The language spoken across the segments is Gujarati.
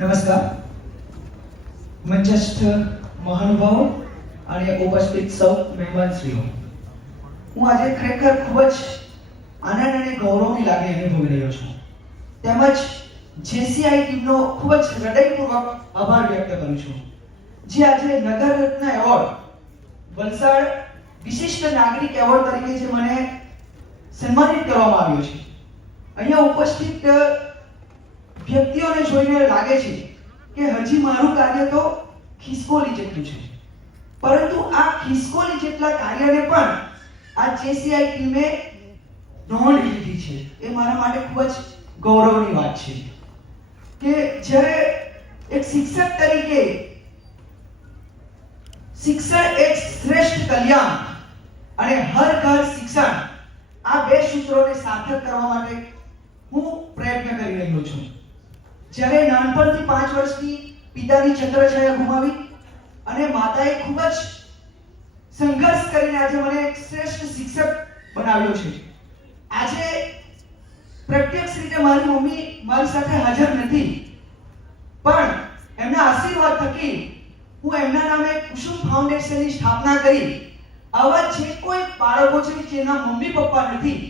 નમસ્કાર. મંચસ્થ મહાનુભાવો અને ઉપસ્થિત સૌ મહેમાનશ્રીઓ. હું આજે ખરેખર ખૂબ જ આનંદ અને ગૌરવની લાગણી અનુભવી રહ્યો છું. તેમજ જેસીઆઈ ટીમનો ખૂબ જ હૃદયપૂર્વક આભાર વ્યક્ત કરું છું. જે આજે નગર રત્ન એવોર્ડ વલસાડ વિશિષ્ટ નાગરિક એવોર્ડ તરીકે જે મને સન્માનિત કરવામાં આવ્યો છે. અહીંયા ઉપસ્થિત વ્યક્તિઓને જોઈને લાગે છે કે હજી મારું કાર્ય તો ખિસકોલી જેટલું છે. પરંતુ આ ખિસકોલી જેટલા કાર્યને પણ આ જેસીઆઈ ટીમે નોંધ લીધી છે. એ મારા માટે ખૂબ જ ગૌરવની વાત છે. કે જ્યારે એક શિક્ષક તરીકે શિક્ષણ એક શ્રેષ્ઠ કલ્યાણ અને હર ઘર શિક્ષણ આ બે સૂત્રોને સાર્થક કરવા માટે હું પ્રયત્ન કરી રહ્યો છું. જ્યારે નાનપણથી પાંચ વર્ષની પિતાની છત્રછાયા ગુમાવી અને માતાએ ખૂબ જ સંઘર્ષ કરીને આજે મને એક શ્રેષ્ઠ શિક્ષક બનાવ્યો છે. આજે પ્રત્યક્ષ રીતે મારી મમ્મી મારી સાથે હાજર નથી, પણ એમના આશીર્વાદ થકી હું એમના નામે કુસુમ ફાઉન્ડેશનની સ્થાપના કરી આવા જે કોઈ બાળકો છે જેના મમ્મી પપ્પા નથી,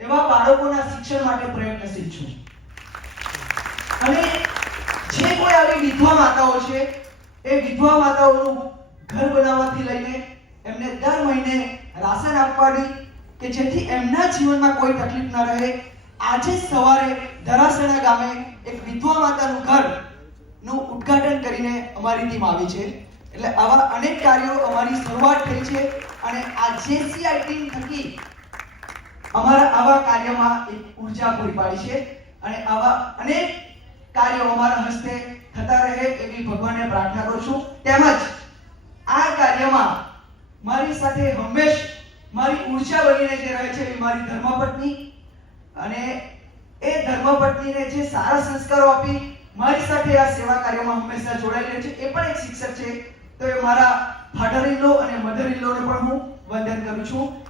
એવા બાળકોના શિક્ષણ માટે પ્રયત્નશીલ છું. અને જે કોઈ આવી વિધવા માતાઓ છે, એ વિધવા માતાઓનું ઘર બનાવવાથી લઈને એમને દર મહિને રાશન આપવાની કે જેથી એમના જીવનમાં કોઈ તકલીફ ન રહે, આજે સવારે ધરાસણા ગામે એક વિધવા માતાનું ઘરનું ઉદ્ઘાટન કરીને અમારી ટીમ આવી છે. એટલે આવા અનેક કાર્યો અમારી શરૂઆત થઈ છે અને આ જેસીઆઈ ટીમ થકી અમારા આવા કાર્યમાં એક ઊર્જા પૂરી પાડી છે. અને આવા અનેક કાર્યો અમારા હસ્તે થતા રહે એવી ભગવાનને પ્રાર્થના કરું છું. તેમજ આ કાર્યમાં મારી સાથે હંમેશ મારી ઊર્જા બનીને જે રહે છે એ મારી ધર્મપત્ની અને એ ધર્મપત્નીને જે સારા સંસ્કારો આપી મારી સાથે આ સેવા કાર્યમાં હંમેશા જોડાયેલી રહે છે, એ પણ એક શિક્ષક છે. તો એ મારા ફાધર ઇન લો અને મધર ઇન લોને પણ હું વંદન કરું છું.